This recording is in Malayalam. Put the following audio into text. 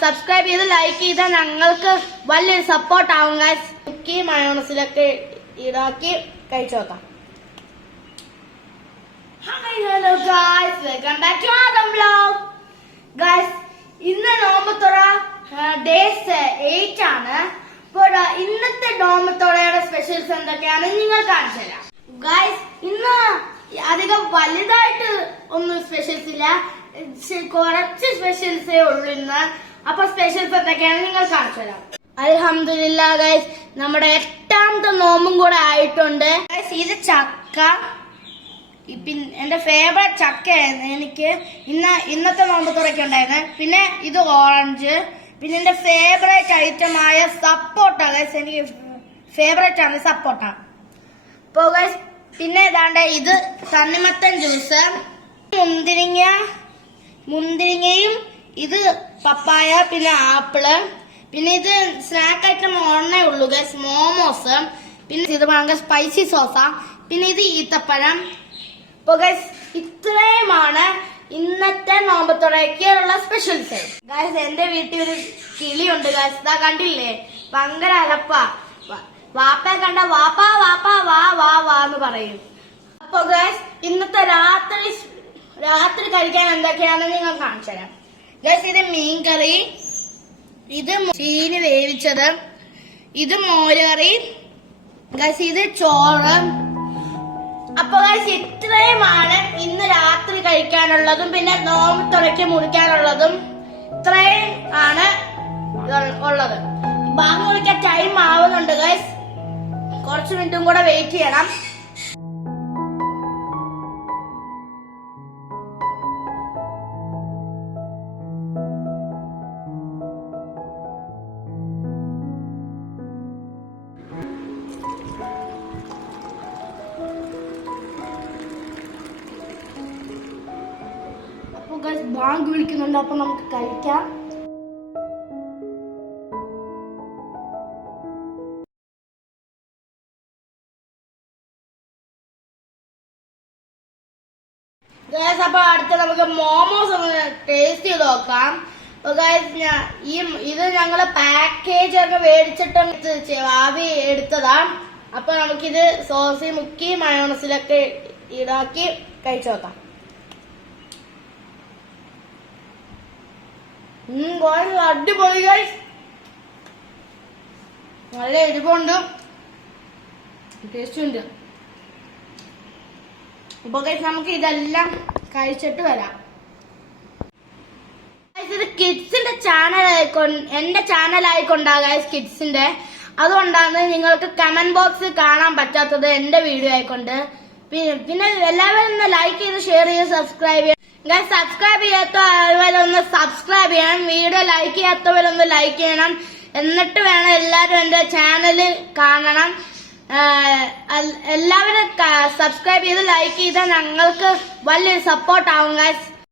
സബ്സ്ക്രൈബ് ചെയ്ത് ലൈക്ക് ചെയ്താൽ ഞങ്ങൾക്ക് വലിയൊരു സപ്പോർട്ട് ആവും ഗൈസ്. മുക്കി മയോണസിലൊക്കെ ഇടാക്കി കഴിച്ചു നോക്കാം. Hello guys, welcome back to Adam vlog. Guys, ഇന്ന് നോമ്പുതുറ ഡേ 8 ആണ്. അപ്പോൾ ഇന്നത്തെ നോമ്പുതുറയുടെ സ്പെഷ്യൽസ് എന്തൊക്കെയാണ് നിങ്ങൾ കാണിച്ചു തരാം. ഗൈസ്, ഇന്ന് അധികം വലുതായിട്ട് ഒന്നും സ്പെഷ്യൽസ് ഇല്ല, കുറച്ച് സ്പെഷ്യൽസേ ഉള്ളൂ ഇന്ന്. അപ്പൊ സ്പെഷ്യൽസ് എന്തൊക്കെയാണ് നിങ്ങൾ കാണിച്ചു തരാം. അൽഹംദുലില്ലാ ഗൈസ്, നമ്മുടെ 8ാമത്തെ നോമ്പും കൂടെ ആയിട്ടുണ്ട്. ഗൈസ്, ഇത് ചക്ക, എന്റെ ഫേവറേറ്റ് ചക്കയായിരുന്നു എനിക്ക് ഇന്നത്തെ നോമ്പ് തുറക്കുണ്ടായിരുന്നു. പിന്നെ ഇത് ഓറഞ്ച്, പിന്നെ എന്റെ ഫേവറേറ്റ് ഐറ്റമായ സപ്പോട്ട. ഗൈസ്, എനിക്ക് ഫേവറേറ്റ് ആണ് സപ്പോട്ട. അപ്പോ ഗൈസ്, പിന്നെ ഏതാണ്ട് ഇത് തണ്ണിമത്തൻ ജ്യൂസ്, മുന്തിരിങ്ങയും, ഇത് പപ്പായ, പിന്നെ ആപ്പിള്, പിന്നെ ഇത് സ്നാക്ക് ഐറ്റം ഒന്നേ ഉള്ളൂ ഗൈസ്, മോമോസ്, പിന്നെ ഇത് ഭയങ്കര സ്പൈസി സോസ, പിന്നെ ഇത് ഈത്തപ്പഴം. അപ്പൊ ഗൈസ്, ഇത്രയുമാണ് ഇന്നത്തെ നോമ്പത്തുറയ്ക്കുള്ള സ്പെഷ്യൽസ്. ഗൈസ്, എന്റെ വീട്ടിൽ ഒരു കിളിയുണ്ട് ഗൈസ്, ഇതാ കണ്ടില്ലേ, ഭയങ്കര അലപ്പാ. വാപ്പയെ കണ്ട വാപ്പാ വാപ്പാ വാ വാ വാ എന്ന് പറയും. അപ്പൊ ഗൈസ്, ഇന്നത്തെ രാത്രി കഴിക്കാൻ എന്തൊക്കെയാണെന്ന് നിങ്ങൾ കാണിച്ചു തരാം. ഗൈസ്, ഇത് മീൻകറി, ഇത് ചീനി വേവിച്ചത്, ഇത് മോരുകറി, ഗൈസ് ഇത് ചോറ്. അപ്പൊ ഗൈസ്, ഇത്രയുമാണ് ഇന്ന് രാത്രി കഴിക്കാനുള്ളതും പിന്നെ നോമ്പ് തുറക്കി മുറിക്കാനുള്ളതും. ഇത്രയും ആണ് ഉള്ളത്. ബാങ്ക് വിളിക്കാൻ ടൈം ആവുന്നുണ്ട് ഗൈസ്, കുറച്ച് മിനിറ്റും കൂടെ വെയിറ്റ് ചെയ്യണം. ബാങ്ക് വിളിക്കുന്നുണ്ട്, അപ്പൊ നമുക്ക് കഴിക്കാം. അപ്പൊ അടുത്ത നമുക്ക് മോമോസ് ഒന്ന് ടേസ്റ്റ് ചെയ്ത് നോക്കാം. ഇത് ഞങ്ങള് പാക്കേജ് ഒക്കെ മേടിച്ചിട്ട് ആവി എടുത്തതാ. അപ്പൊ നമുക്കിത് സോസിൽ മുക്കി മയോണസിലൊക്കെ ഇടാക്കി കഴിച്ചു നോക്കാം. അടിപൊളി ഗൈസ്, നല്ല എരിവുണ്ട്, ടേസ്റ്റ് ഉണ്ട്. അപ്പൊ ഗൈസ്, നമുക്ക് ഇതെല്ലാം കഴിച്ചിട്ട് വരാം. ഇത് കിഡ്സിന്റെ എന്റെ ചാനലായിക്കൊണ്ടാ ഗൈസ്, കിഡ്സിന്റെ. അതുകൊണ്ടാണ് നിങ്ങൾക്ക് കമന്റ് ബോക്സ് കാണാൻ പറ്റാത്തത് എന്റെ വീഡിയോ ആയിക്കൊണ്ട്. പിന്നെ എല്ലാവരും ഒന്ന് ലൈക്ക് ചെയ്ത് ഷെയർ ചെയ്ത് സബ്സ്ക്രൈബ് ചെയ്യണം. ഗൈസ്, സബ്സ്ക്രൈബ് ചെയ്യാത്തവരൊന്ന് സബ്സ്ക്രൈബ് ചെയ്യണം, വീഡിയോ ലൈക്ക് ചെയ്യാത്തവരൊന്ന് ലൈക്ക് ചെയ്യണം. എന്നിട്ട് വേണം എല്ലാവരും എന്റെ ചാനല് കാണണം. എല്ലാവരും സബ്സ്ക്രൈബ് ചെയ്ത് ലൈക്ക് ചെയ്താൽ ഞങ്ങൾക്ക് വലിയൊരു സപ്പോർട്ട് ആവും ഗൈസ്.